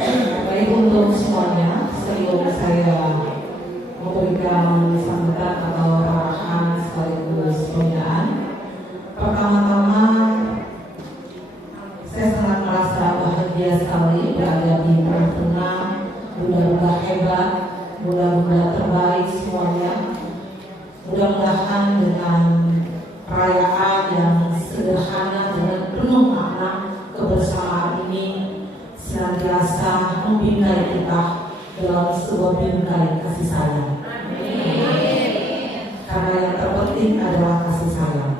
Baik untuk semuanya, sebelum saya memberikan sambutan atau arahan sekaligus pembinaan, pertama-tama saya sangat merasa bahagia sekali berada di tengah-tengah muda-muda hebat, muda-muda terbaik semuanya. Mudah-mudahan dengan perayaan yang sederhana dengan penuh makna kebersamaan ini senantiasa membingkai kita dalam sebuah bingkai kasih sayang. Karena yang terpenting adalah kasih sayang.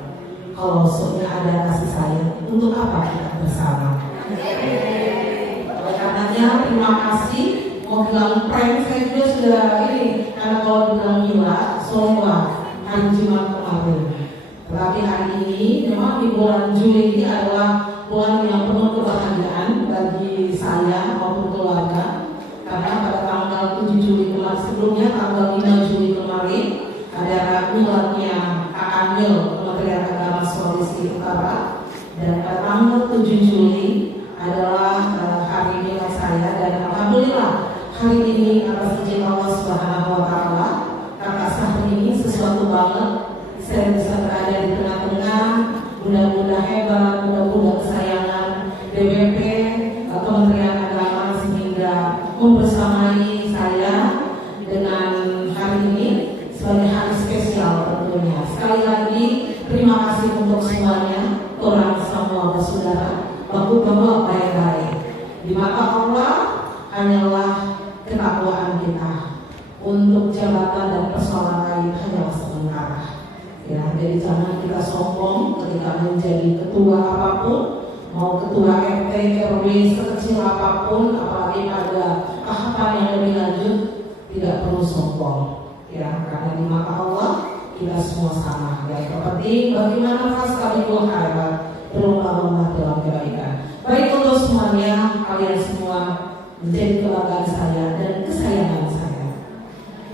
Kalau sudah ada kasih sayang, untuk apa kita bersama? Oleh karenanya terima kasih. Mau bilang prank saya juga sudah ini, karena kalau bilang gila, soalnya hari Jumat kemarin. Tetapi hari ini memang di bulan Juli ini adalah bulan yang penuh kebahagiaan bagi saya maupun keluarga. Karena pada tanggal 7 Juli kemarin, sebelumnya tanggal 5 Juli kemarin ada bulannya Akanil Kementerian Agama Sulawesi Utara, dan pada tanggal 7 Juli adalah hari nilai saya, dan alhamdulillah hari ini atas izin Allah Subhanahu wa Ta'ala, kakak Sahri ini sesuatu banget saya bisa berada di tengah-tengah muda-muda hebat, muda-muda kesayangan DWP Kementerian Agama, sehingga membersamai saya dengan hari ini sebagai hari spesial tentunya. Sekali lagi terima kasih untuk semuanya, orang semua bersaudara, baku bawa baik-baik. Di mata Allah hanyalah ketakwaan kita, untuk jabatan dan persoalan lain hanyalah sementara. Ya, jadi jangan kita sombong ketika menjadi ketua apapun, mau ketua RT, RW sekecil apapun, apalagi pada tahapan yang lebih lanjut, tidak perlu sombong. Ya, karena di mata Allah kita semua sama. Yang terpenting bagaimana fastabiqul khairat, berlomba-lomba dalam kebaikan. Baik untuk semuanya, kalian semua menjadi kebanggaan saya dan kesayangan saya.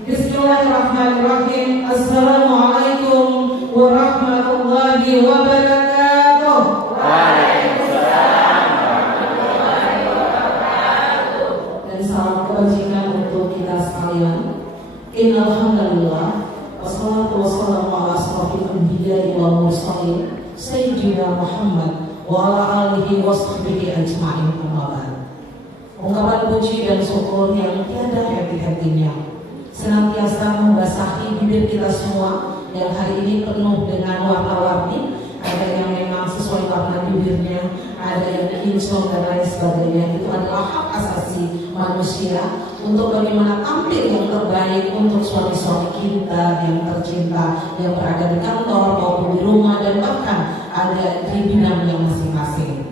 Bismillahirrahmanirrahim. Assalamualaikum warahmatullahi wabarakatuh. Waalaikumsalam warahmatullahi wabarakatuh. Dan salam kebajikan untuk kita sekalian. Innal hamdalillah wassalatu wassalamu ala asrofil anbiya'i wal mursalin sayyidina Muhammad wa ala alihi washabbihi ajma'in. Ungkapan puji dan syukur yang tiada henti-hentinya senantiasa membasahi bibir kita semua yang hari ini penuh dengan warna-warni. Ada yang memang sesuai warna bibirnya, ada yang kinclong dan lain sebagainya. Itu adalah hak asasi manusia untuk bagaimana tampil yang terbaik untuk suami-suami kita yang tercinta, yang berada di kantor maupun di rumah, dan bahkan ada di bidangnya masing-masing.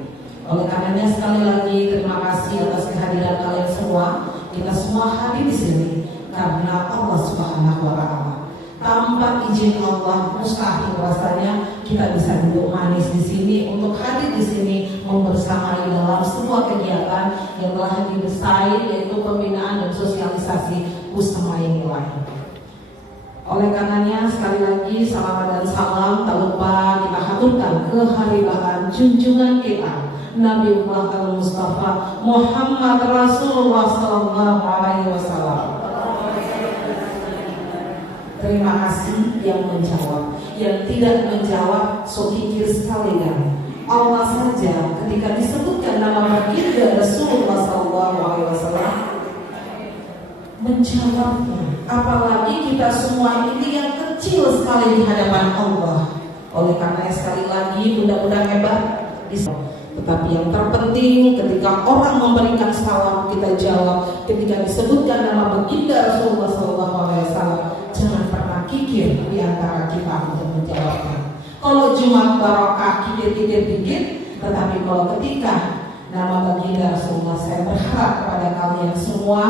Oleh karenanya sekali lagi terima kasih atas kehadiran kalian semua. Kita semua hadir di sini karena Allah Subhanahu wa Ta'ala. Tanpa izin Allah mustahil rasanya kita bisa duduk manis di sini untuk hadir di sini membersamai dalam sebuah kegiatan yang telah didesain, yaitu pembinaan dan sosialisasi Pusama Nilai. Oleh karenanya sekali lagi salam dan salam tak lupa kita haturkan keharibahan junjungan kita Nabiullah al-Mustafa Muhammad Rasulullah sallallahu alaihi wasallam. Terima kasih yang menjawab. Yang tidak menjawab sokikir sekalian. Allah saja ketika disebutkan nama baginda Rasulullah sallallahu alaihi wasallam menjawabnya. Apalagi kita semua ini yang kecil sekali di hadapan Allah. Oleh karena sekali lagi mudah-mudahan hebat. Tetapi yang terpenting ketika orang memberikan salam kita jawab. Ketika disebutkan nama baginda Rasulullah SAW, jangan pernah kikir di antara kita untuk menjawabnya. Kalau Jumat barokah kikir-kikir dikit, tetapi kalau ketika nama baginda Rasulullah, saya berharap kepada kalian semua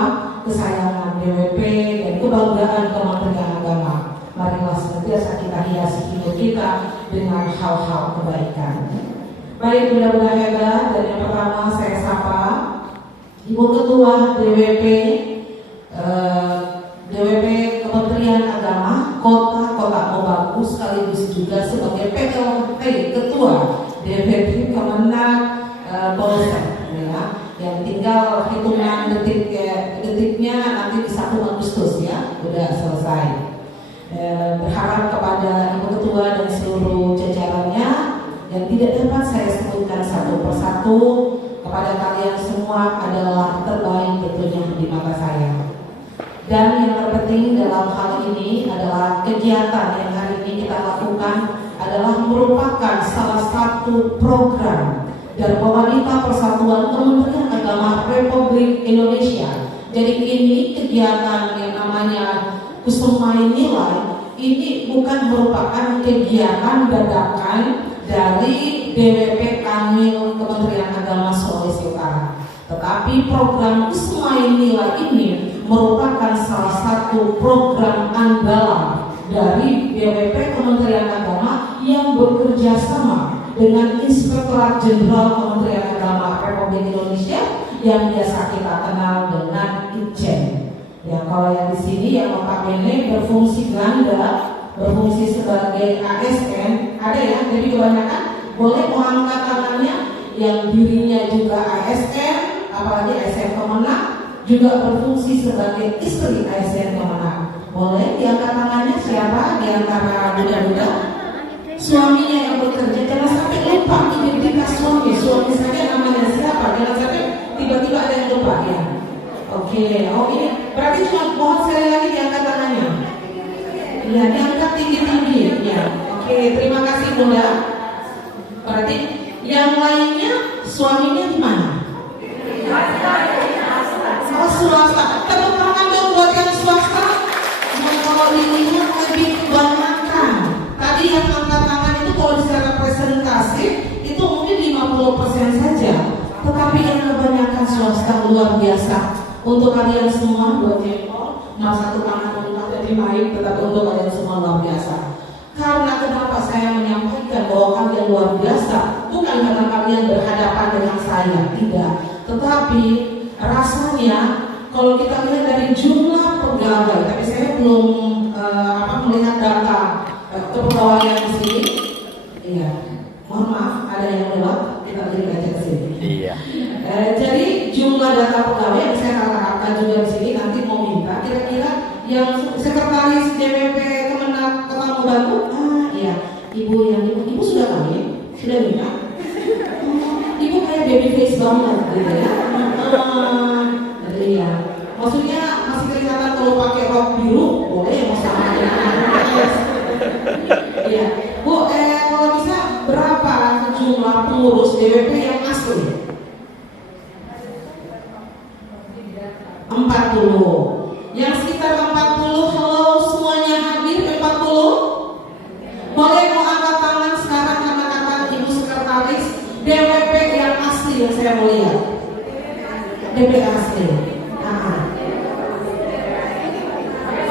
kesayangan DWP dan kebanggaan Kementerian Agama, marilah senantiasa kita hiasi hidup kita dengan hal-hal kebaikan. Baik, mudah-mudahan hebat. Dan yang pertama saya sapa Ibu Ketua DWP Kementerian Agama Kota Mobagu, sekaligus juga sebagai PLT Ketua DWP Kemenag Polsek, ya, yang tinggal hitungan udah selesai. Berharap kepada Ibu Ketua dan seluruh jajarannya yang tidak dapat saya sebutkan satu persatu, kepada kalian semua adalah terbaik tentunya di mata saya. Dan yang terpenting dalam hal ini adalah kegiatan yang hari ini kita lakukan adalah merupakan salah satu program dari Wanita Persatuan Kementerian Agama Republik Indonesia. Jadi ini kegiatan yang namanya Kusemain Nilai ini bukan merupakan kegiatan dadakan dari DWP Kanwil Kementerian Agama Sulawesi Utara. Tetapi program Kusemain Nilai ini merupakan salah satu program andalan dari DWP Kementerian Agama yang bekerja sama dengan Inspektorat Jenderal Kementerian Agama Republik Indonesia yang biasa kita kenal dengan Itjen. Ya, kalau yang di sini yang notabene berfungsi ganda, berfungsi sebagai ASN, ada ya. Jadi kebanyakan boleh mengangkat tangannya yang dirinya juga ASN, apalagi ASN Kemenak, juga berfungsi sebagai istri ASN Kemenak. Boleh diangkat tangannya siapa di antara muda-muda? Suaminya yang bekerja, jangan sampai lupa identitas suami saya namanya siapa, jangan sampai tiba-tiba ada yang lupa ya. Oke, oh ini berarti cuma mohon sekali lagi diangkat tangannya. Iya, diangkat tinggi-tinggi ya. Oke, terima kasih Bunda. Berarti yang lainnya suaminya di mana? Oh, swasta. Tepuk tangan dong buat yang swasta. Kalau dilihat lebih kebanyakan. Tadi yang angkat tangan itu kalau secara presentasi itu mungkin 50% saja. Tetapi yang kebanyakan swasta luar biasa. Untuk kalian semua buat jempol, satu tangan untuk jadi baik, tetapi untuk kalian semua luar biasa. Karena kenapa saya menyampaikan bahwa kalian luar biasa, bukan karena kalian berhadapan dengan saya, tidak. Tetapi rasanya kalau kita lihat dari jumlah pegawai, tapi saya belum melihat data kepegawaian di sini. Iya, mohon maaf, ada yang lewat, kita beri aja ke sini. Iya. Jadi jumlah data pegawai yang saya katakan juga di sini nanti mau minta kira-kira yang sekretaris DWP Kemenak Kota Mobagu, iya, ibu sudah kawin, sudah nikah. Ibu kayak baby face banget gitu ya. Iya. Maksudnya masih kelihatan kalau pakai rok biru, boleh masalah. Iya. Bu, kalau bisa berapa jumlah pengurus DWP yang asli? 40. Yang sekitar 40, halo semuanya hadir 40? Boleh mau angkat tangan sekarang karena kata Ibu Sekretaris DWP yang asli yang saya mau lihat. DWP asli.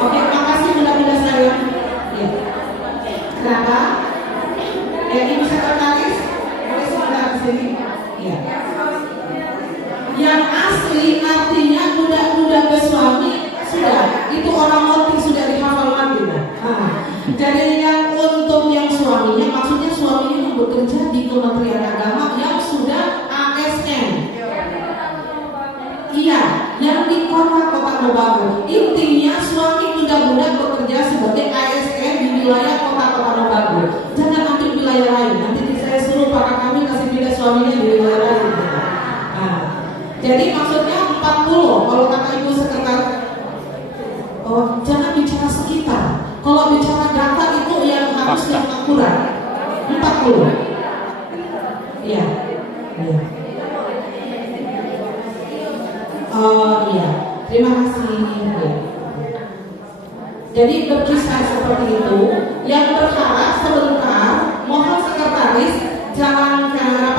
Oke, makasih bunda-bunda saya. Ya. Kenapa? Ibu Sekretaris boleh sebentar ke sini. Ya. Yang asli artinya muda-muda ke suami sudah, itu orang mati sudah dihafal mati. Jadi yang untuk yang suaminya, maksudnya suaminya yang bekerja di Kementerian Agama yang sudah ASN. Iya, yang di kota Mobagu. Intinya suami muda-muda bekerja sebagai ASN di wilayah kota Mobagu. Jangan nanti wilayah lain. Nanti saya suruh para kami kasih pindah suaminya di wilayah lain. Jadi maksudnya 40 kalau kata Ibu Sekretaris. Oh, jangan bicara sekitar. Kalau bicara data itu yang harus yang akurat. 40. Iya. Iya. Oh iya. Terima kasih. Ya. Jadi berkisar seperti itu. Yang berharap sebentar, mohon sekretaris jalankan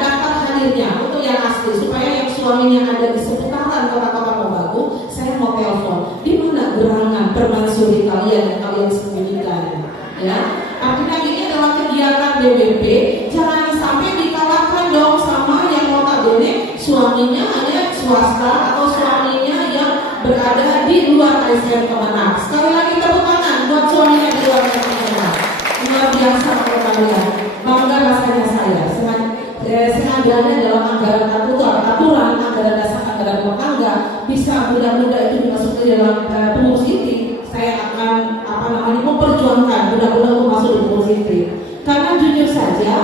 daftar hadirnya untuk yang asli supaya yang suaminya ada di seputaran kota-kota Mobagu, saya mau telepon. Di mana gerangan permansuri kalian yang kalian sembunyikan? Ya, artinya ini adalah kegiatan DWP. Jangan sampai dikalahkan dong sama yang notabene suaminya hanya swasta atau suaminya yang berada di luar ASN Kemenak. Sekali lagi tepuk tangan buat suaminya di luar ASN Kemenak. Luar biasa kalau kalian. Bangga rasanya saya. Sengajanya dalam anggaran aturan anggaran dasar anggaran rumah tangga bisa mudah-mudah itu dimasukkan dalam pengurus inti dengan memperjuangkan budak-budak untuk masuk di Pondok Fitri. Karena jujur saja,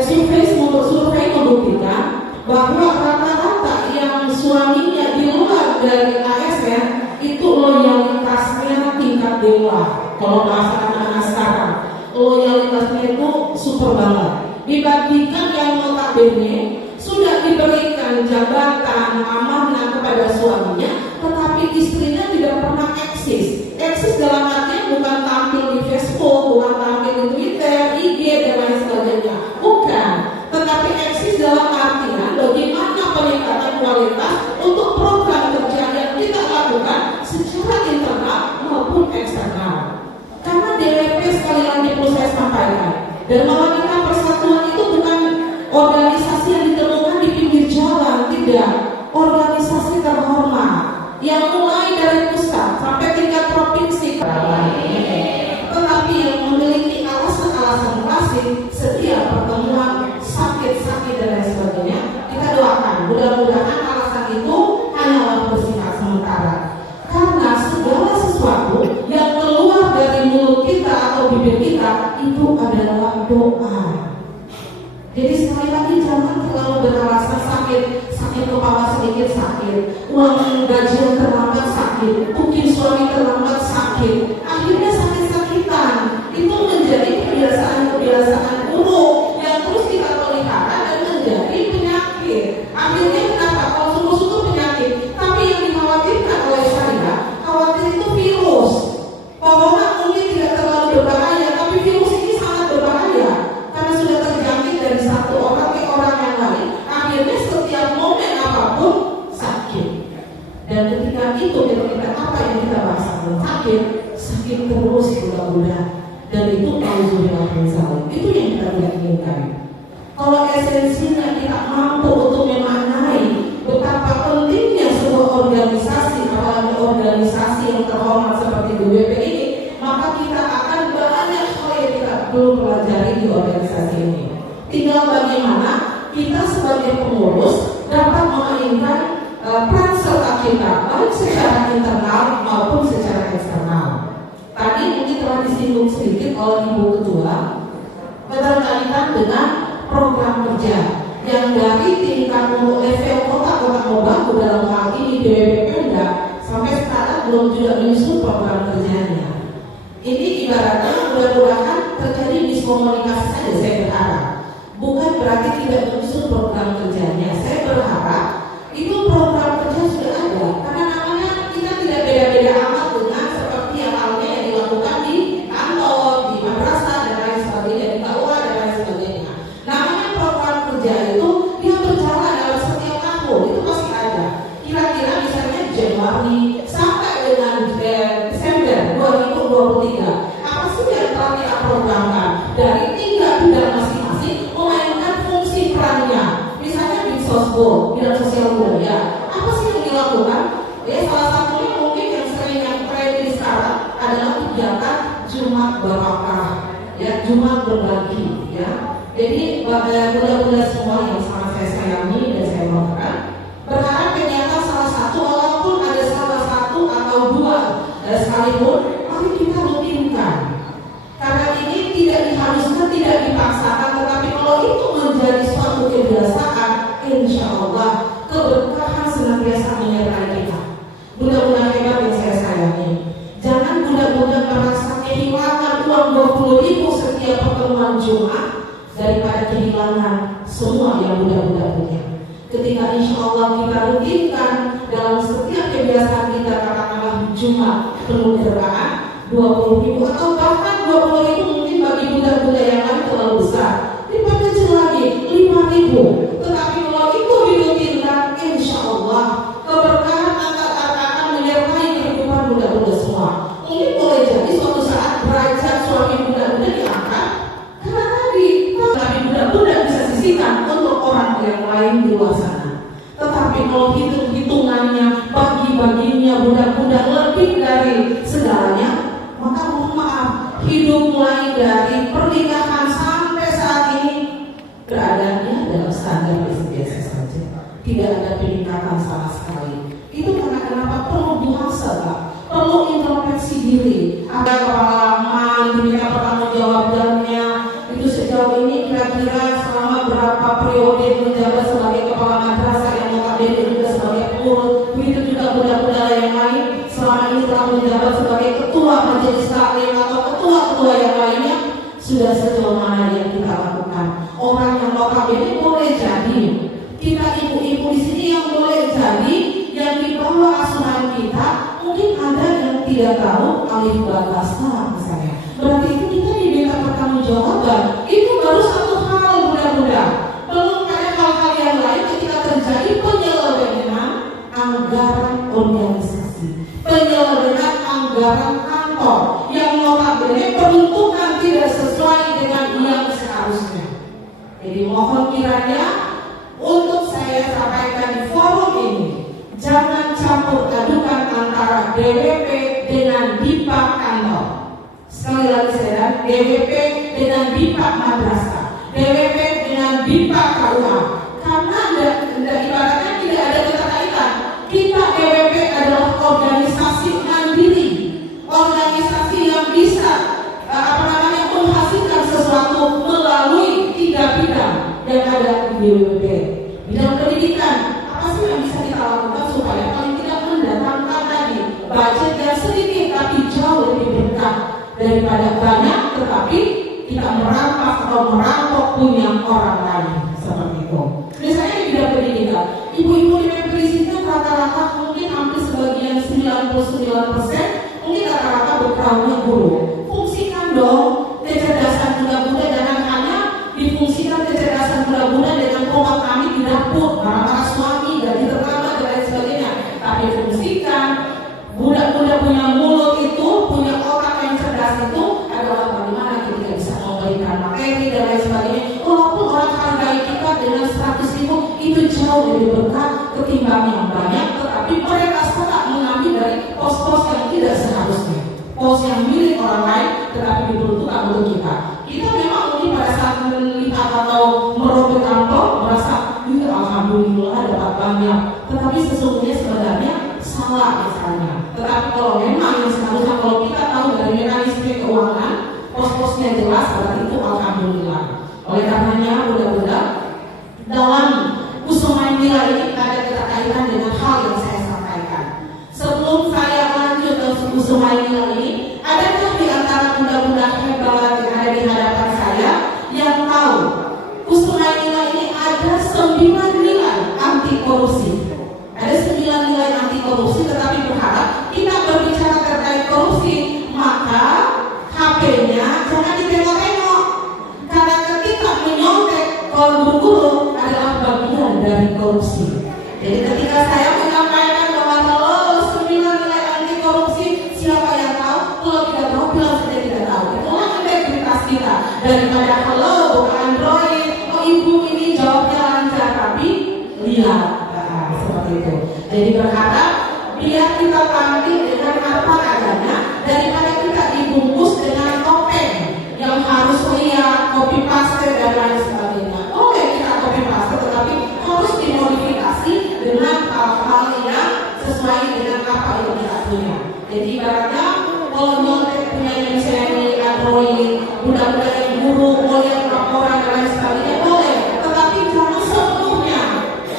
survei membuktikan bahwa rata-rata yang suaminya di luar dari ASN itu loyalitasnya tingkat dewa. Kalau bahasa anak-anak sekarang, loyalitasnya itu super banget. Dibandingkan yang notabene sudah diberikan jabatan amanah kepada suaminya, tetapi istrinya tidak pernah eksis. Eksis dalam artinya bukan tampil di Facebook, bukan tampil di Twitter, IG dan lain sebagainya. Bukan, tetapi eksis dalam artian bagaimana peningkatan kualitas untuk program kerja yang kita lakukan secara internal maupun eksternal. Karena DWP sekali lagi perlu saya sampaikan, Dharma Persatuan itu bukan organisasi yang ditemukan di pinggir jalan, tidak. Organisasi terhormat yang mulai dari pusat sampai tingkat provinsi, tetapi yang memiliki alasan-alasan klasik setiap pertemuan sakit-sakit dan lain sebagainya. Kita doakan mudah-mudahan alasan itu hanyalah bersifat sementara, karena segala sesuatu yang keluar dari mulut kita atau bibir kita itu adalah doa. Jadi sekali lagi jangan terlalu beralasan sakit kepala sedikit sakit, uang gaji yang terlambat sakit, mungkin suami terlambat sakit, akhirnya sakit-sakitan. Itu menjadi kebiasaan buruk yang terus kita pelihara dan menjadi penyakit. Akhirnya kenapa? Kalau sungguh-sungguh penyakit, tapi yang dikhawatirkan oleh saya, khawatir itu virus. Corona mungkin tidak terlalu berbahaya, tapi virus ini sangat berbahaya karena sudah terjangkit dari satu orang ke orang yang lain. Akhirnya setiap momen apapun sakit. Dan ketika itu kita apa yang kita rasakan sakit terus budak-budak. Dan itu itu yang kita tidak inginkan. Kalau esensinya kita mampu untuk memaknai betapa pentingnya sebuah organisasi, apalagi organisasi yang terhormat seperti DWP ini, maka kita akan banyak hal yang kita perlu pelajari di organisasi ini. Tinggal bagaimana kita sebagai pengurus dapat memainkan peran serta kita, baik secara internal maupun secara eksternal. Tadi mungkin telah disinggung sedikit oleh Ibu Ketua berkaitan dengan program kerja yang dari tingkat untuk level kota-kota Mobagu dalam hal ini DWP Pemda sampai sekarang belum juga menyusun program kerjanya. Ini ibaratnya mudah-mudahan terjadi miskomunikasi saja, saya berharap. Bukan berarti tidak menyusun program kerjanya. Saya berharap itu program kerja sudah ada, karena namanya kita tidak beda-beda amat dengan seperti yang halnya yang dilakukan di kantor, di madrasah dan lain sebagainya, di KUA dan lain sebagainya. Namanya program kerja itu dia berjalan dalam setiap tahun, itu pasti ada. Kira-kira misalnya Januari sampai dengan Desember 2023, apa sih yang telah kita programkan dari 3 bidang masing-masing memainkan fungsi perannya. Misalnya di sosbud, bidang sosial budaya, apa sih yang dilakukan? Ya, salah satunya mungkin yang sering yang tren di sekarang adalah kegiatan Jumat Barokah, ya, Jumat berbagi, ya. Jadi budak-budak semua yang sangat saya sayangi dan saya banggakan, berharap kegiatan salah satu, walaupun ada salah satu atau dua sekalipun, mari kita rutinkan. Karena ini tidak diharuskan, tidak dipaksakan, tetapi kalau itu menjadi suatu kebiasaan, insya Allah keberkahan senantiasa menyertai kita. Budak-budak hebat yang saya sayangi, jangan budak-budak merasa kehilangan uang 20.000 setiap pertemuan Jumat daripada kehilangan semua yang budak-budak punya. Ketika insya Allah kita rutinkan dalam setiap kebiasaan kita, katakanlah Jumat penuh berkah 20.000 atau bahkan 20.000 mungkin bagi budak-budak yang lain terlalu besar, lipat kecil lagi 5.000. Tetapi kalau itu dirutinkan, insya Allah keberkahan akan menyertai kehidupan budak-budak semua. Mungkin boleh jadi suatu saat derajat suami budak-budak diangkat, karena tadi tapi budak-budak bisa sisihkan untuk orang yang lain di luar sana. Tetapi kalau hitung-hitungannya, bagi-baginya budak-budak lebih dari segalanya, maka mohon maaf, hidup mulai dari pernikahan sampai saat ini keadaannya dalam standar biasa saja, tidak ada peningkatan sama sekali. Itu karena kenapa? Penuh muhasabah, perlu introspeksi diri. Ada pengalaman, diminta pertanggungjawabannya itu sejauh ini kira-kira selama berapa periode menjabat sebagai kepala madrasah yang notabene juga sebagai pengurus, begitu juga budak-budak yang lain selama ini telah menjabat sebagai ketua majelis taklim atau ketua-ketua yang lainnya. Sudah sejauh mana yang kita lakukan? Orang yang notabene boleh jadi kita ibu-ibu di sini yang boleh jadi yang di bawah asuhan kita mungkin ada yang tidak tahu alif ba ta sa misalnya. Berarti itu kita diminta pertanggungjawaban. Itu baru satu hal mudah-mudahan. Belum ada hal-hal yang lain ketika terjadi penyelewengan anggaran organisasi, penyelewengan anggaran kantor yang notabene peruntukan tidak sesuai dengan yang seharusnya. Jadi mohon kiranya untuk saya sampaikan di forum ini, jangan campur adukan antara DWP dengan BIPA kantor. Sekali lagi saya DWP dengan BIPA madrasah, DWP dengan BIPA KUA. Karena ibaratnya tidak ada keterkaitan. Kita DWP adalah organisasi mandiri, organisasi yang bisa menghasilkan sesuatu melalui 3 bidang yang ada di DWP. Bidang pendidikan, apa sih yang bisa kita lakukan supaya paling tidak mendatangkan tadi budget yang sedikit tapi jauh lebih berkah daripada banyak tetapi kita merampas atau merampok punya orang lain seperti itu. Misalnya di bidang pendidikan, ibu-ibu di PPIC rata-rata mungkin hampir sebagian 99% mungkin rata-rata berperannya guru. Fungsikan dong kecerdasan muda-muda, jangan hanya difungsikan kecerdasan muda-muda dengan rumah kami di dapur, marah-marah suami, gaji terlambat dan lain sebagainya. Tapi fungsikan muda-muda punya mulut itu, punya otak yang cerdas itu adalah bagaimana kita bisa memberikan materi dan lain sebagainya. Walaupun orang hargai kita dengan 100.000 itu jauh lebih berkah ketimbang yang banyak, tetapi mereka suka mengambil dari pos-pos yang tidak seharusnya, pos yang milik orang lain tetapi diperuntukkan untuk kita. Kita memang mungkin pada saat melihat atau merobek amplop merasa alhamdulillah dapat banyak, tetapi sesungguhnya sebenarnya salah misalnya. Tetapi kalau memang yang seharusnya, kalau kita tahu dari mekanisme keuangan pos-posnya jelas, berarti itu alhamdulillah. Oleh karenanya mudah-mudahan dalam Kusuma Nila ini ada keterkaitan dengan hal yang saya sampaikan. Sebelum saya lanjut ke Kusuma Nila ini, adakah di antara muda-muda hebat yang ada di hadapan saya yang tahu Kusuma Nila ini ada 9 nilai anti korupsi? Ada 9 nilai anti korupsi, tetapi berharap kita berbicara terkait korupsi maka HP-nya jangan ditengok-tengok, karena ketika menyontek guru-guru adalah bagian dari korupsi. Jadi ketika saya menyampaikan bahwa kalau 9 nilai anti korupsi, siapa yang tahu? Kalau tidak tahu, bilang saja tidak tahu. Itulah integritas kita. Daripada halo bukan Android, oh ibu ini jawabnya lancar, tapi lihat seperti itu. Jadi berharap biar kita tampil dengan apa adanya daripada kita dibungkus dengan topeng yang harus lihat copy paste dan lain sebagainya. Boleh kita copy paste, tetapi harus dimodifikasi dengan hal-hal yang sesuai dengan apa yang kita punya. Jadi ibaratnya kalau nyontek punya misalnya Android, mudah-mudahan yang guru boleh laporan dan lain sebagainya boleh, tetapi jangan sepenuhnya,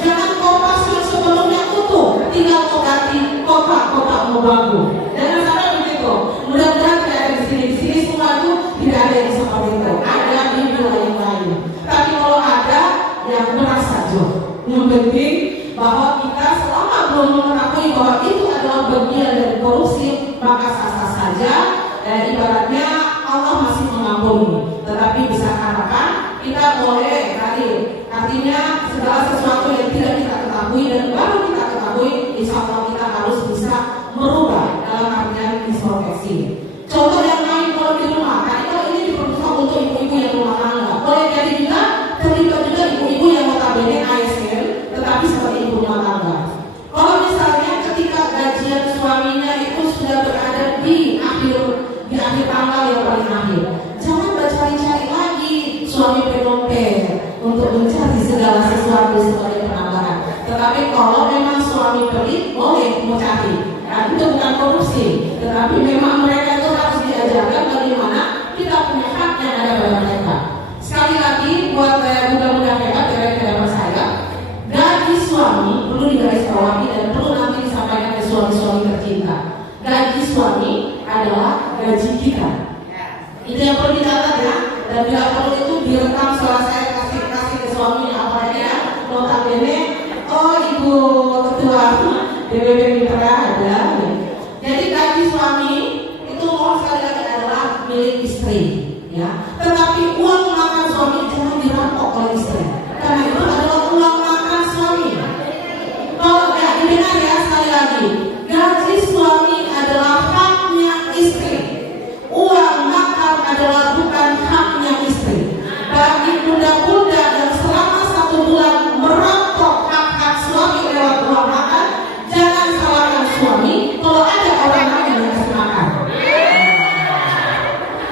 jangan kopas yang sebelumnya utuh, tinggal ganti kotak-kotak mau bagus. Jangan sampai begitu. Mudah-mudahan tidak ada di sini. Di sini semua itu tidak ada yang seperti itu. Ada di wilayah lain. Tapi kalau ada, yang beras saja. Yang penting bahwa kita selama belum mengetahui bahwa itu adalah bagian dari korupsi, maka sah-sah saja. Dan ibaratnya Allah masih mengampuni. Tetapi bisa katakan kita boleh tadi, artinya segala sesuatu yang tidak kita ketahui dan baru kita ketahui, insya Allah kita harus bisa merubah dalam artian introspeksi. Contoh yang lain kalau di rumah, kalau ini diperuntukkan untuk ibu-ibu yang rumah tangga, boleh jadi juga terlibat juga ibu-ibu yang notabene ASN, tetapi seperti ibu rumah tangga. Kalau misalnya ketika gajian suaminya itu sudah berada di akhir tanggal yang paling akhir, jangan bercari-cari lagi suami pedompet untuk mencari segala sesuatu sebagai penambahan. Tetapi kalau memang suami pelit, boleh mencari. Nah, itu bukan korupsi, tetapi memang mereka itu harus diajarkan bagaimana kita punya hak yang ada pada mereka. Sekali lagi buat mudah-mudahan hebat dari kedapat saya, gaji suami perlu digarisbawahi dan perlu nanti disampaikan ke suami-suami tercinta. Gaji suami adalah gaji kita. Itu yang perlu dicatat ya. Dan bila perlu itu direkam setelah saya kasih ke suaminya, apalagi ya notabene, oh ibu ketua DPP Mitra ada. Jadi gaji suami itu mohon sekali lagi adalah milik istri, ya. Tetapi uang makan suami jangan dirampok oleh istri, karena itu adalah uang makan suami. Kalau ya didengar ya sekali lagi, gaji suami adalah haknya istri. Uang makan adalah bukan haknya istri. Bagi bunda-bunda yang selama 1 bulan merampok hak-hak suami lewat uang makan, jangan salahkan suami kalau ada orang lain yang kasih makan.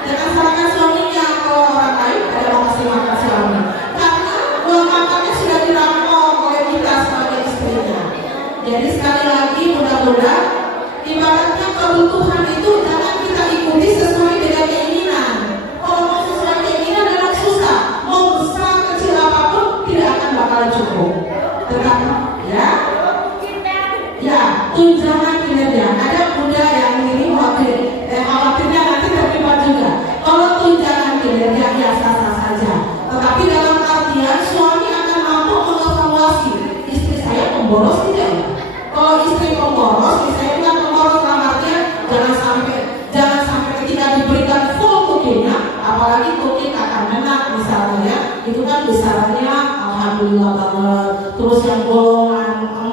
Jangan salahkan suaminya kalau orang lain ada yang kasih makan suami, karena uang makannya sudah dirampok oleh kita sebagai istrinya. Jadi sekali lagi mudah-mudahan ibaratnya kebutuhan itu jangan kita ikuti sesuai dengan keinginan. Kalau mau sesuai keinginan memang susah, mau besar kecil apapun tidak akan bakalan cukup. Tetapi ya tunjangan kinerja. Ada bunda yang ini khawatirnya nanti terlibat juga. Kalau tunjangan kinerja ya sah-sah saja. Tetapi dalam artian suami akan mampu mengevaluasi istri saya pemboros tidak ya? Kalau istri pemboros, saya bukan pemboros dalam artian jangan sampai ketika diberikan full cookingnya, apalagi cooking akan enak misalnya ya, itu kan besarannya alhamdulillah banget. Terus yang golongan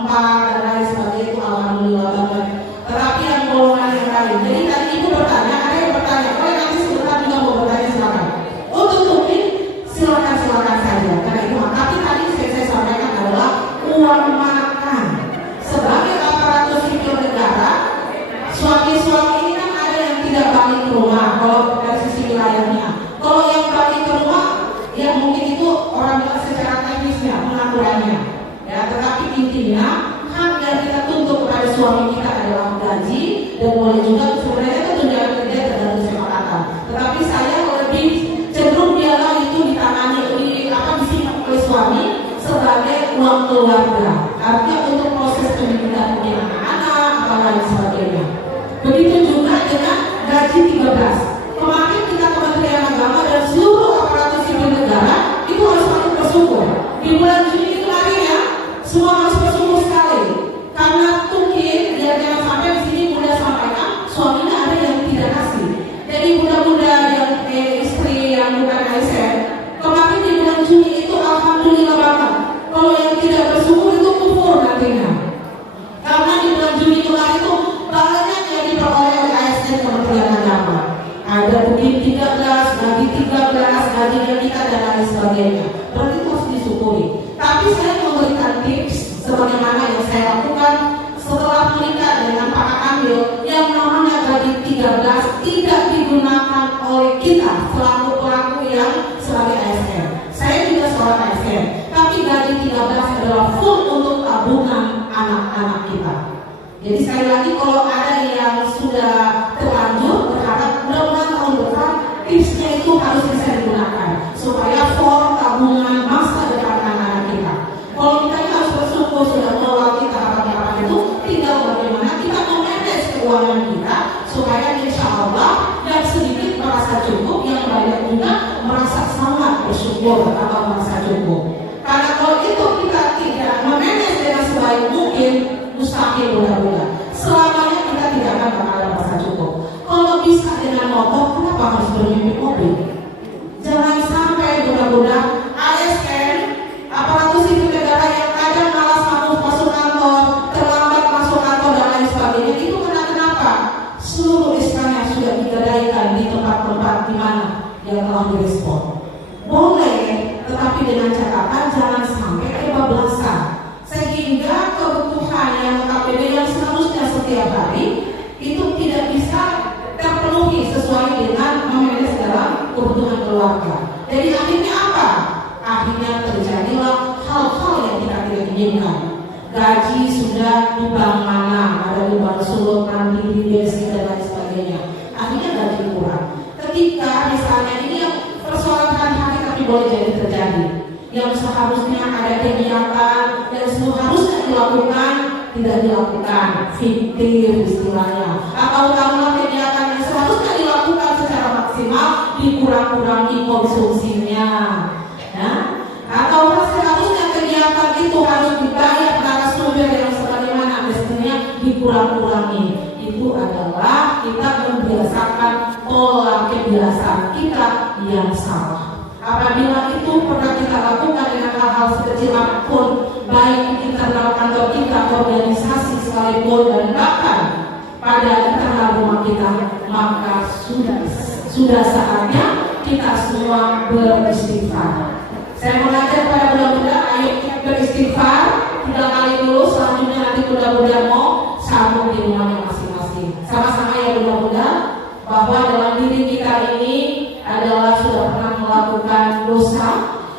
4 dan lain sebagainya itu alhamdulillah banget. Tetapi yang golongan yang lain, jadi tadi ibu bertanya, ada yang bertanya, kalau nanti sebentar juga mau bertanya silakan. Untuk cooking silakan saja. Karena itu, tapi tadi saya sampaikan adalah uang makan. Sebagai aparatur sipil negara, suami-suami ini kan ada yang tidak balik ke rumah kalau dari sisi wilayahnya. Kalau yang balik ke rumah, ya mungkin itu orang bilang secara teknisnya pengaturannya. Ya, tetapi intinya hak yang kita tuntut kepada suami kita adalah gaji dan boleh juga sebenarnya itu tunjangan kerja tergantung kesepakatan. Tetapi saya lebih cenderung dialah itu ditangani disimak oleh suami sebagai uang keluarga. Artinya untuk proses pendidikan punya anak-anak atau lain sebagainya. Begitu juga dengan gaji 13. Kemarin kita Kementerian Agama dan seluruh aparatur sipil negara itu harus patut bersyukur. Di bulan Juni kemarin ya, semua harus bersyukur sekali. Karena mungkin ya jangan sampai di sini bunda sampaikan suaminya ada yang tidak kasih. Jadi bunda-bunda yang istri yang bukan ASN kemarin di bulan Juni itu alhamdulillah banget. Kalau yang tidak bersyukur itu kufur nantinya. Karena di bulan Juni kemarin itu banyak yang diperoleh oleh ASN Kementerian Agama. Ada mungkin 13, gaji 13, gaji yang kita dan lain sebagainya. Berarti itu harus disyukuri. Tapi saya memberikan tips sebagaimana yang saya lakukan setelah menikah dengan Pak Kamil, yang namanya gaji 13 tidak digunakan oleh kita selaku pelaku yang sebagai ASN. Saya juga seorang ASN, tapi gaji 13 adalah full untuk tabungan anak-anak kita. Jadi sekali lagi kalau ada yang sudah terlanjur, berharap mudah-mudahan tahun depan tipsnya itu harus bisa digunakan supaya for tabungan masa depan anak-anak kita. Kalau kita harus bersyukur sudah melewati tahapan-tahapan itu, tinggal bagaimana kita memanage keuangan kita supaya insya Allah yang sedikit merasa cukup, yang banyak juga merasa sangat bersyukur atau merasa cukup. Karena kalau itu kita tidak memanage dengan sebaik mungkin, mustahil mudah-mudahan selamanya kita tidak akan bakalan merasa cukup. Kalau bisa dengan motor, kenapa harus bermimpi mobil? Jangan sampai mudah-mudahan ASN aparatur sipil negara yang kadang malas masuk kantor, terlambat masuk kantor dan lain sebagainya, itu kenapa? Seluruh SK-nya sudah digadaikan di tempat-tempat di mana yang telah direspon. Boleh, tetapi dengan catatan jangan sampai kebablasan sehingga kebutuhan yang KPD yang seharusnya setiap hari itu tidak bisa terpenuhi sesuai dengan memanage dalam kebutuhan keluarga. Jadi akhirnya apa? Akhirnya terjadilah hal-hal yang kita tidak inginkan. gaji sudah di bank mana, ada di bank Sulut, nanti di BSI dan lain sebagainya. Akhirnya gaji kurang. Ketika misalnya ini yang persoalan hari-hari tapi boleh jadi terjadi, yang seharusnya ada kegiatan yang seharusnya dilakukan tidak dilakukan, fiktif istilahnya, atau karena kegiatan yang seharusnya dilakukan secara maksimal dikurang-kurangi konsumsinya, ya? Atau seharusnya kegiatan itu harus dibayar narasumber yang sebagaimana mestinya dikurang-kurangi. Itu adalah kita membiasakan pola kebiasaan kita yang salah. Apabila itu pernah kita lakukan dengan hal-hal sekecil apapun, baik internal kantor kita, organisasi sekalipun, dan bahkan pada internal rumah kita, maka sudah saatnya kita semua beristighfar. Saya mengajak pada budak-budak, ayo beristighfar 3 kali dulu, selanjutnya nanti budak-budak mau sambung di rumahnya masing-masing. Sama-sama ya budak-budak, bahwa dalam diri kita ini adalah sudah pernah melakukan dosa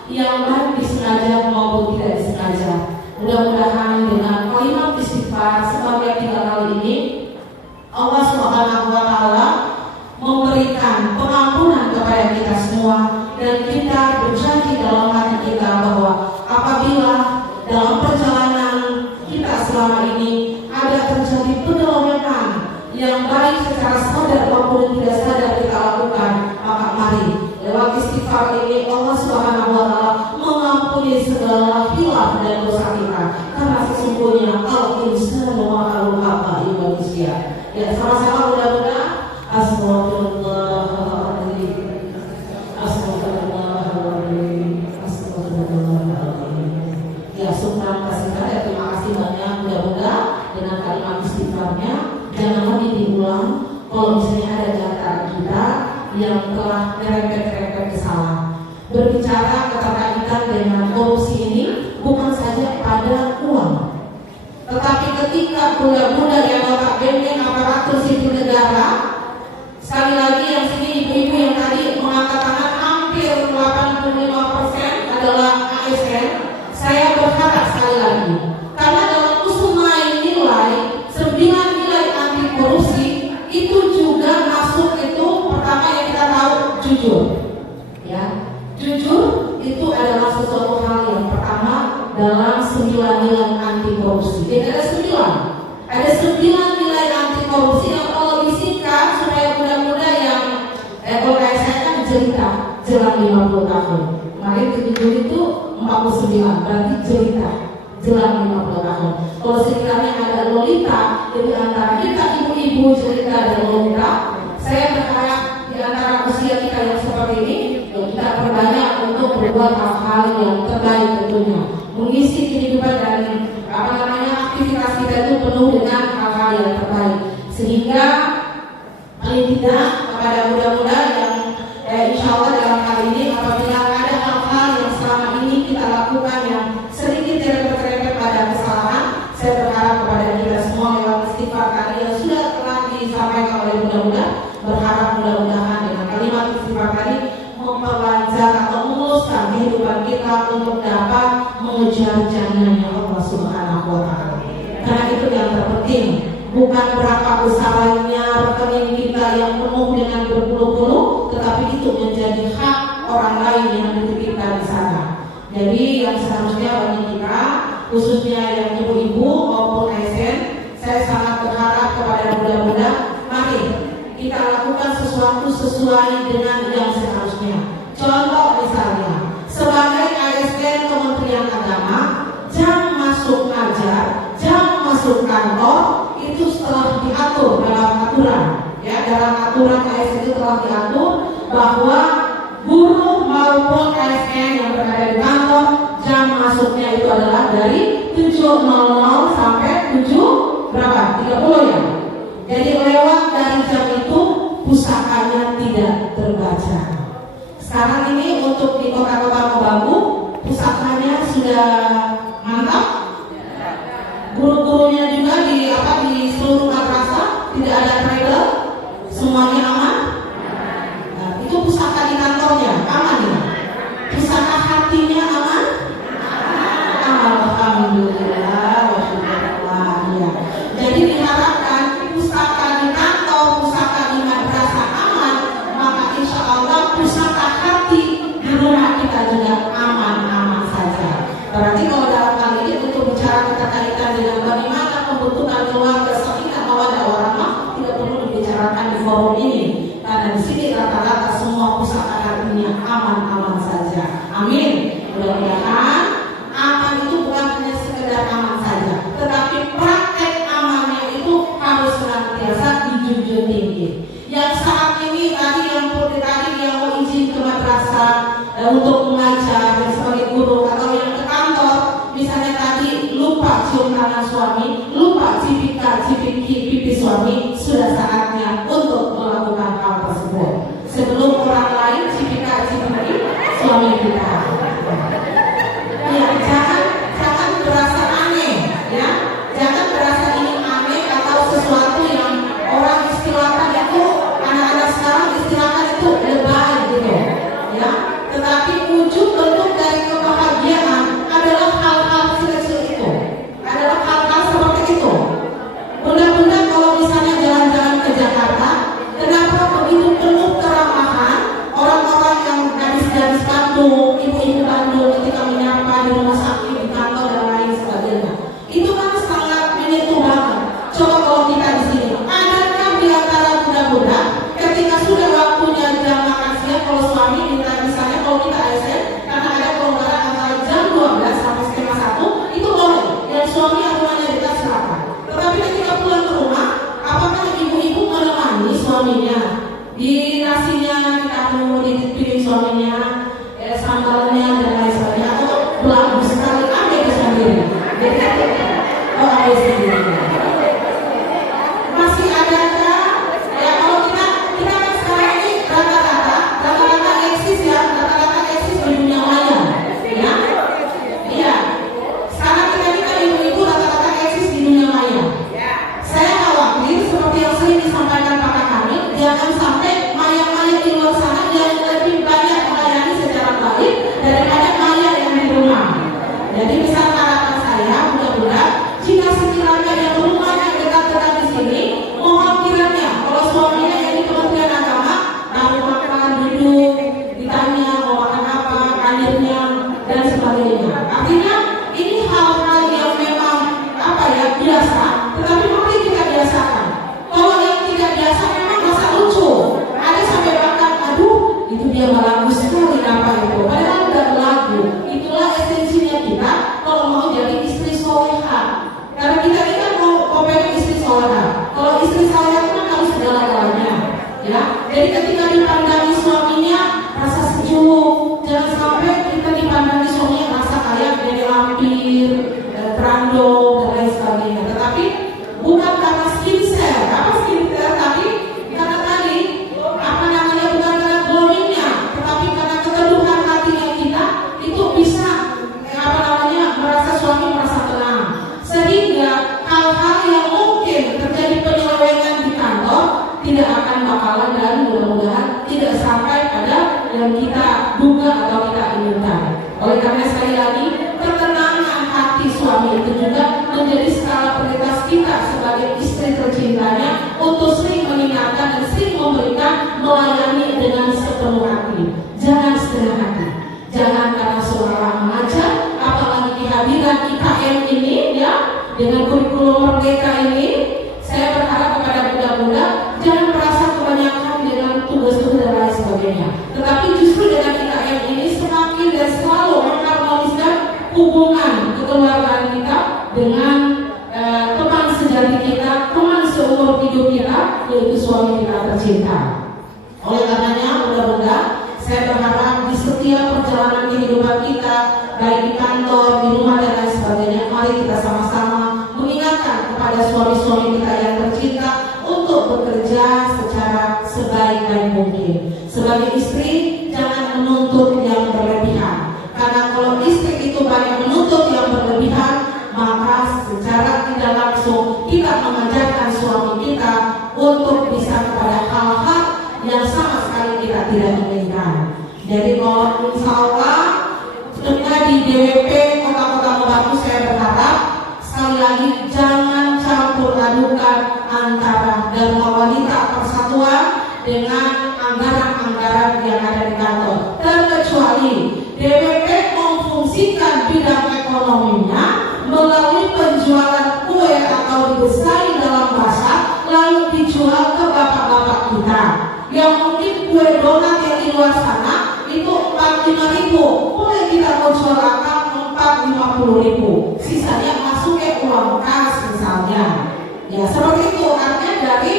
yang baik disengaja maupun tidak disengaja. Mudah-mudahan dengan kalimat istighfar sebanyak 3 kali ini, Allah Subhanahu wa Ta'ala memberikan pengampunan kepada kita semua, dan kita berjanji dalam hati kita bahwa apabila dalam perjalanan kita selama ini ada terjadi penyelewengan yang baik secara sadar maupun tidak sadar kita lakukan, maka mari lewat istighfar ini Allah Subhanahu wa Ta'ala mengampuni segala hilaf dan dosa kita, karena sesungguhnya al-insanu ma'al khata'i manusia. Ya, sama-sama mudah-mudahan astagfirullahaladzim, astagfirullahaladzim, astagfirullahaladzim. Ya, syukran kasih ya, terima kasih banyak. Mudah-mudahan dengan kalimat istighfarnya jangan lagi diulang. Kalau misalnya ada di antara kita yang telah merepet-repet kesalahan, berbicara keterkaitan dengan korupsi ini bukan saja pada uang, tetapi ketika budak-budak yang notabene aparatur sipil negara, sekali lagi yang sini ibu-ibu yang tadi mengangkat tangan, hampir 85% adalah ASN. Saya berharap sekali lagi, karena dalam usul nilai 9 nilai anti korupsi itu juga masuk, itu pertama yang kita tahu jujur, ya, jujur itu adalah sesuatu hal yang pertama dalam 9 nilai anti korupsi. Jadi ada 9 nilai anti korupsi yang kalau bisikan supaya muda-muda yang kalau kayak saya kan cerita jelang 50 tahun. Kemarin ketujuh itu 49, berarti cerita jelang 50 tahun. Kalau sekiranya ada lolita jadi antara kita ibu-ibu cerita dan lolita, saya berharap di antara usia kita yang seperti ini kita perbanyak untuk berbuat hal-hal yang terbaik, tentunya mengisi kehidupan dan aktivitas kita itu penuh dengan hal-hal yang terbaik, sehingga paling tidak kepada muda-muda yang insya Allah dalam hal ini apabila ada hal-hal yang selama ini kita lakukan yang sedikit terepet pada kesalahan, saya berharap kepada kita semua lewat istighfar tadi yang sudah telah disampaikan oleh muda-muda, berharap mudah-mudahan dengan kalimat istighfar tadi memperlancar atau memuluskan kehidupan kita untuk dapat mengejar jannahnya Allah Subhanahu wa Ta'ala. Karena itu yang terpenting, bukan berapa besarnya rekening kita yang penuh dengan berpuluh-puluh, tetapi itu menjadi hak orang lain yang dititipkan di sana. Jadi yang seharusnya bagi kita, khususnya yang ibu-ibu maupun ASN, saya sangat berharap kepada muda-muda, mari kita lakukan sesuatu sesuai dengan yang seharusnya. Contoh misalnya, sebagai ASN Kementerian Agama, jam masuk ngajar, jam masuk kantor itu telah diatur dalam aturan, ya, dalam aturan ASN itu telah diatur bahwa buruh maupun ASN yang berada di kantor jam masuknya itu adalah dari 7.00 sampai 7 berapa? 30 ya. Jadi lewat dari jam itu pusakanya tidak terbaca. Sekarang ini untuk di kota-kota Mobagu pusakanya sudah mantap. Guru-gurunya juga di seluruh madrasah tidak ada trader, semuanya aman. Nah, itu pusaka di kantornya aman ya. Pusaka hatinya aman. Alhamdulillah. cium tangan suami, lupa pipi suami, sudah saatnya untuk melakukan hal tersebut sebelum orang lain cipi suami kita. Ya, jangan berasa aneh, ya, jangan berasa ini aneh atau sesuatu yang orang istilahkan itu, anak-anak sekarang istilahkan itu lebay gitu, ya. Tetapi wujud bentuk dari kebahagiaan adalah hal-hal kecil itu, adalah hal-hal seperti itu. Bunda-bunda kalau misalnya jalan-jalan ke Jakarta, kenapa begitu penuh keramahan orang-orang yang gadis-gadis Bandung, ibu-ibu Bandung ketika menyapa di rumah sakit, di kantor dan lain sebagainya? Itu kan sangat menyentuh banget. Coba kalau kita di sini, adakah di antara bunda-bunda ketika sudah waktunya jam makan siang, kalau suami minta misalnya kalau kita ASN karena ada kelonggaran antara jam 12 sampai setengah 1 itu boleh, yang suami rumahnya dekat silakan. Tetapi ketika pulang ke rumah, apakah ibu-ibu menemani suaminya di nasinya, ditaruh di piring suaminya, sambalnya dan lain sebagainya, atau belagu sekali ambil sendiri? Oh, ambil sendiri. Masih adakah? Ya, kalau kita kan sekarang ini rata-rata eksis ya, rata-rata eksis di dunia maya, ya. Iya. Sekarang kita ibu-ibu rata-rata eksis di dunia maya. Saya khawatir seperti yang sering disampaikan Pak kami, jangan sampai maya-maya di luar sana yang lebih banyak melayani secara baik daripada maya yang di rumah. Jadi misal harapan saya, mudah-mudahan jika sekiranya yang rumahnya dekat-dekat di sini, mohon kiranya kalau suaminya yang di Kementerian Agama, mau makan, duduk, ditanya mau makan apa, kadirnya dan sebagainya. Artinya ini hal-hal yang memang biasa, tetapi mari kita biasakan. Kalau yang tidak biasa memang masa lucu, ada sampai bahkan aduh itu dia belagu sekali apa itu, padahal udah belagu. Itulah esensinya kita kalau mau jadi istri soleha, karena kita ini kan mau pengen istri soleha. Kalau istri soleha itu kan harus segala-galanya, ya. Jadi ketika dipandangi suaminya rasa sejuk, jangan sampai kita dipandangi suaminya rasa kayak jadi lampir, berandong dan lain sebagainya. Tetapi bukan karena skincare, tapi karena tadi bukan karena glowingnya, tetapi karena keteduhan hatinya kita itu bisa merasa suami merasa tenang, sehingga hal-hal yang mungkin terjadi penyelewengan di kantor tidak akan bakalan dan mudah-mudahan tidak sampai pada yang kita duga atau kita inginkan. Oleh karena sekali lagi, ketenangan hati suami itu juga menjadi skala prioritas kita sebagai istri tercintanya untuk sering mengingatkan dan sering memberikan, melayani dengan sepenuh hati. Jangan setengah hati, jangan karena seorang mengajar, apalagi kehadiran IKM ini, ya, dengan kurikulum merdeka ini, saya berharap kepada bunda-bunda jangan merasa kebanyakan dengan tugas-tugas dan lain sebagainya. Tetapi justru dengan IKM ini semakin dan selalu mengharmoniskan hubungan kekeluargaan kita dengan teman sejati kita, teman seumur hidup kita, yaitu suami kita tercinta. Oleh karenanya, bunda-bunda, saya berharap di setiap perjalanan kehidupan kita, baik di kantor, di rumah dan lain sebagainya, mari kita sama-sama mengingatkan kepada suami-suami kita yang tercinta untuk bekerja secara sebaik-baik mungkin. Sebagai istri, jangan menuntut yang berlebihan, karena kalau istri itu banyak menuntut yang berlebihan, maka secara tidak langsung kita mengajarkan suami kita untuk bisa kepada hal-hal yang sama sekali kita tidak inginkan. Jadi kalau insya Allah di DWP Kota-Kota Batu, saya berharap sekali lagi jangan campur adukan antara Dharma Wanita Persatuan dengan anggaran-anggaran yang ada di kantor, terkecuali DWP memfungsikan bidang ekonominya melalui penjualan kue atau didesain dalam basah lalu dijual ke bapak-bapak kita yang mungkin kue donat yang di luar sana itu 45.000, boleh kita mau jual akal 450.000, sisanya masuk ke uang kas misalnya, ya seperti itu. Artinya dari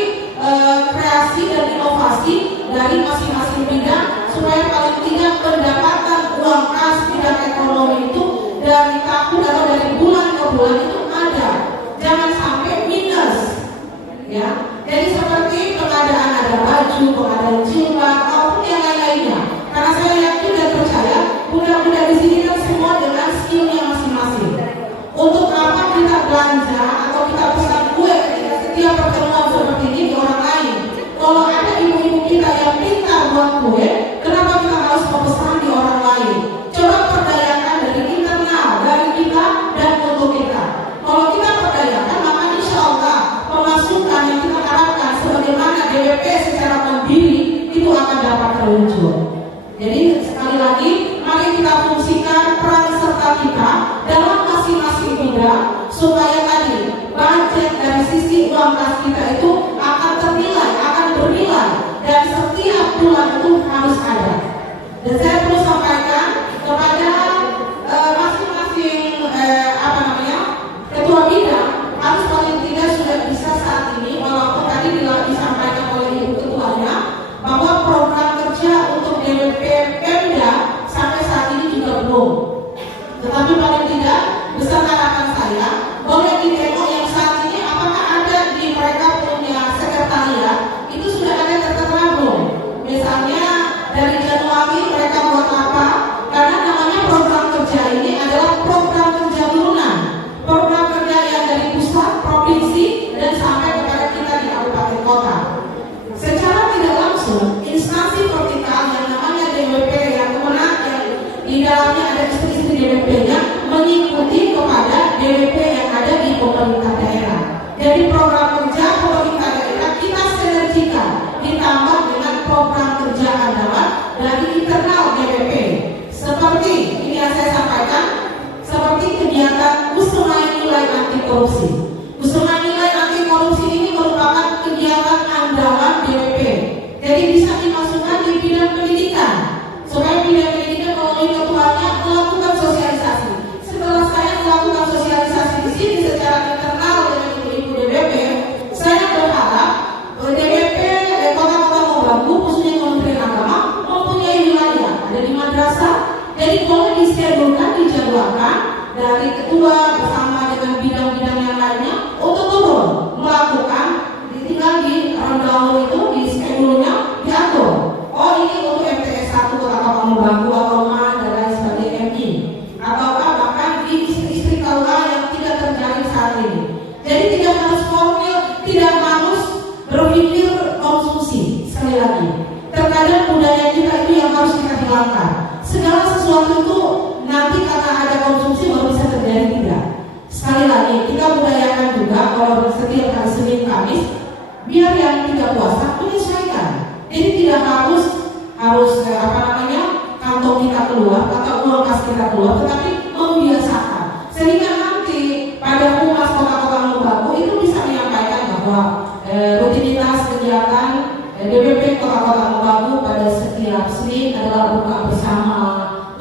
kreasi dan inovasi dari masing-masing bidang supaya paling tidak pendapatan uang kas bidang ekonomi itu dari tahun atau dari bulan ke bulan itu ada Jadi seperti pengadaan ada baju, pengadaan jilbab, maupun yang lain-lainnya. Karena saya yakin dan percaya budak-budak di sini kan semua dengan skillnya masing-masing. Untuk apa kita belanja atau kita pesan kue ketika setiap pertemuan seperti ini di orang lain? Kalau ada ibu-ibu kita yang pintar buat kue, kenapa kita harus memesan di orang lain? Coba perdayakan dari internal, dari kita dan untuk kita. Kalau kita perdayakan, maka insya Allah pemasukan yang kita harapkan sebagaimana DWP secara mandiri itu akan dapat terwujud. Jadi sekali lagi, mari kita fungsikan peran serta kita dalam masing-masing bidang supaya tadi budget dari sisi uang kas kita itu akan ternilai, akan bernilai, dan setiap bulan itu harus ada. Dan saya perlu sampaikan kepada masing-masing ketua bidang harus paling tidak sudah bisa saat ini, walaupun tadi disampaikan oleh ibu ketuanya bahwa program kerja untuk DWP Pemda sampai saat ini juga belum. Tetapi paling tidak besar harapan saya boleh ditengok yang saat ini apakah ada di mereka punya sekretariat itu sudah ada tertera belum? Misalnya dari Januari mereka buat apa? Karena namanya program kerja ini adalah program kerja turunan, program kerja yang dari pusat, provinsi dan sampai kepada kita di kabupaten kota. Secara tidak langsung instansi vertikal yang namanya DWP yang kemenang yang di dalamnya ada istri-istri DWP-nya mengikuti kepada DWP yang ada di pemerintah daerah. Jadi program kerja pemerintah daerah kita sinergikan ditambah dengan program kerja andalan dari internal DWP. Seperti ini yang saya sampaikan, seperti kegiatan Kusuma Nilai Anti Korupsi. Kusuma Nilai Anti Korupsi ini merupakan kegiatan andalan DWP. Jadi bisa dimasukkan di bidang pendidikan supaya bidang pendidikan melalui ketuanya melakukan sosialisasi. Setelah saya melakukan sosialisasi di sini secara internal dengan ibu-ibu DWP, saya berharap DWP kota-kota Mobagu khususnya Kementerian Agama mempunyai wilayah ada di madrasah. Jadi boleh diskedulkan, dijadwalkan dari ketua bersama dengan bidang-bidang yang lainnya untuk turun melakukan tinggal di Rondau itu di skedulnya diatur. Oh ini untuk MTS 1 kota-kota Mobagu atau MAN dan lain sebagainya MI atau bahkan di istri-istri KUA yang tidak terjalin saat ini. Jadi tidak harus formil, tidak harus berpikir konsumsi. Sekali lagi, terkadang budaya kita itu yang harus kita hilangkan. Segala sesuatu itu nanti karena ada konsumsi baru bisa terjadi, tidak. Sekali lagi kita budayakan juga kalau setiap hari Senin Kamis biar yang tidak puasa menyesuaikan. Jadi tidak harus kantong kita keluar atau uang kas kita keluar, tetapi membiasakan sehingga nanti pada humas kota-kota Mobagu itu bisa menyampaikan bahwa rutinitas kegiatan DWP kota-kota Mobagu pada setiap Senin adalah buka bersama.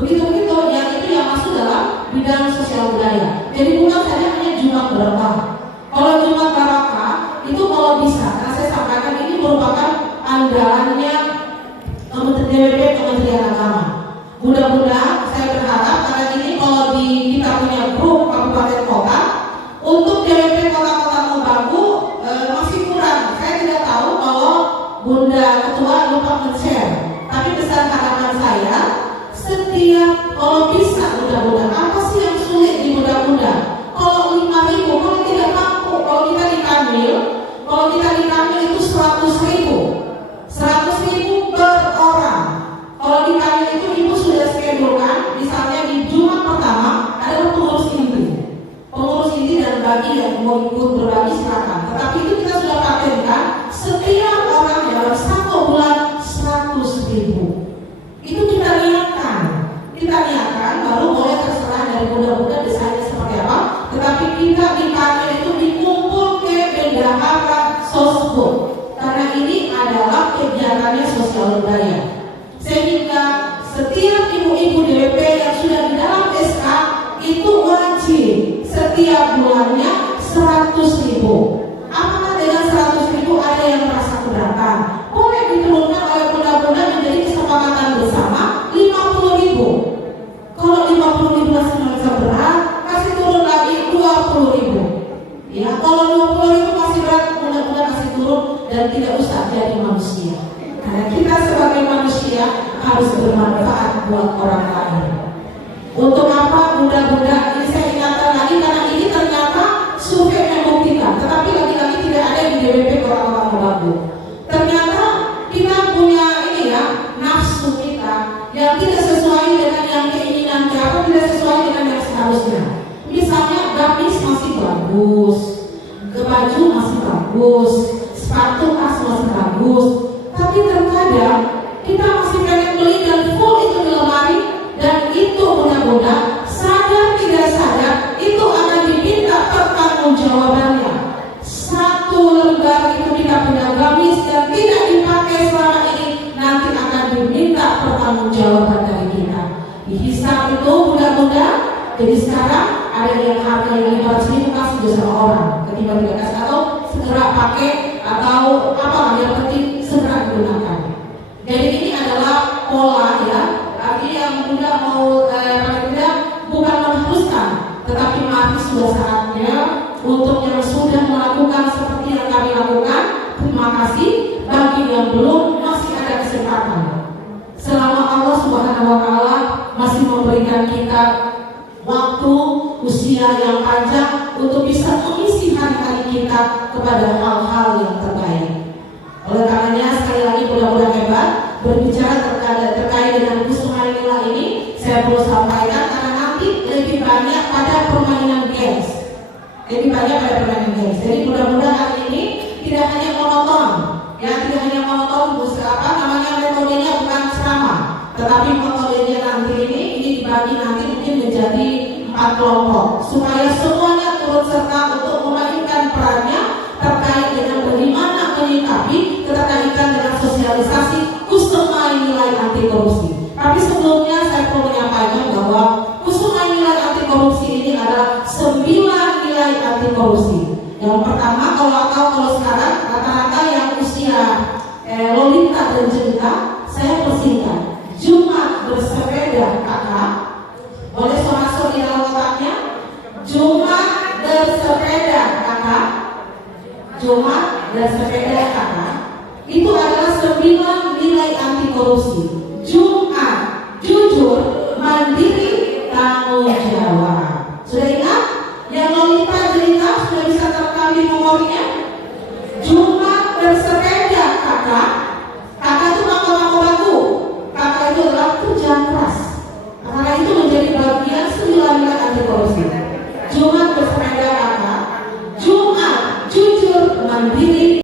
Begitu-begitu yang itu yang masuk dalam bidang sosial budaya. Jadi bukan saja hanya Jumat Barokah. Kalau Jumat Barokah itu kalau bisa, karena saya sampaikan ini merupakan andalannya DWP Kementerian Agama. Mudah-mudahan saya berharap karena ini kalau kita punya grup kabupaten kota untuk DWP kota-kota Mobagu masih kurang. Saya tidak tahu kalau Bunda Ketua lupa men-share. Tapi besar harapan saya setiap kalau bisa mudah-mudahan apa sih yang sulit di mudah-mudahan. Kalau 5.000 kalau tidak mampu, kalau kita di Kamil itu 100.000 per orang. Kalau di Kamil itu ibu sudah skedulkan, misalnya di Jumat pertama ada pengurus inti dan bagi yang mau ikut berbagi silakan. Tetapi itu kita sudah patenkan setiap orang dalam 1 bulan 100.000. Itu kita niatkan baru boleh terserah dari mudah-mudahan desainnya seperti apa. Tetapi kita di Kamil itu dikumpul ke bendahara sosbud karena ini adalah kegiatannya sosial budaya. Sehingga setiap ibu-ibu DWP yang sudah di dalam SK itu wajib setiap bulannya 100.000. Apakah dengan 100.000 ada yang merasa keberatan? Boleh diturunkan oleh mudah-mudahan menjadi kesepakatan bersama 50.000. Kalau 50.000 masih merasa berat, kasih turun lagi 20.000. Ya, kalau 20.000 masih berat, mudah-mudahan kasih turun dan tidak usah jadi manusia. Karena kita sebagai manusia harus bermanfaat buat orang lain. Untuk apa bunda-bunda ini saya ingatkan lagi, karena ini ternyata survei membuktikan, tetapi lagi-lagi tidak ada di DWP orang-orang Bambu. Ternyata kita punya ini ya, nafsu kita yang tidak sesuai dengan yang keinginan kita, tidak sesuai dengan yang seharusnya. Misalnya gamis masih bagus, baju masih bagus, sepatu tas masih bagus, tapi terkadang kita masih pengen beli dan full itu di lemari, dan itu bunda-bunda sadar tidak sadar itu akan diminta pertanggungjawabannya. Satu lembar itu kita punya gamis dan tidak dipakai selama ini, nanti akan diminta pertanggungjawaban dari kita. Dihisap itu bunda-bunda. Jadi sekarang ada yang harga yang 500.000 kasih juga sama orang, ketimbang tidak kasih, atau segera pakai atau apa yang penting segera digunakan. Jadi ini adalah pola ya. Artinya yang bunda mau bunda bukan mengharuskan, tetapi mari sudah saatnya untuk yang sudah melakukan seperti yang kami lakukan. Terima kasih. Bagi yang belum, masih ada kesempatan. Selama Allah Subhanahu wa Ta'ala masih memberikan kita waktu, usia yang panjang untuk bisa mengisi hari-hari kita kepada hal-hal yang terbaik. Oleh karenanya sekali lagi mudah-mudahan hebat berbicara terkait dengan Kusuma Nila ini, saya perlu sampaikan karena nanti lebih banyak pada permainan games. Jadi mudah-mudahan hari ini tidak hanya monoton, ya tidak hanya monoton metodenya bukan sama, tetapi metodenya nanti ini dibagi nanti mungkin menjadi 4 kelompok supaya semuanya turut serta untuk memainkan perannya terkait dengan bagaimana menyikapi keterkaitan dengan sosialisasi Kusuma Nilai Anti Korupsi. Tapi sebelumnya saya perlu menyampaikan bahwa Kusuma Nilai Anti Korupsi ini adalah 9 nilai anti korupsi. Yang pertama, kalau sekarang rata-rata yang usia lolita dan jelita, saya persingkat Jumat bersepeda kakak. Boleh masuk di dalam otaknya? Jumat bersepeda kakak. Jumat bersepeda kakak. Itu adalah 9 nilai anti korupsi. Jumat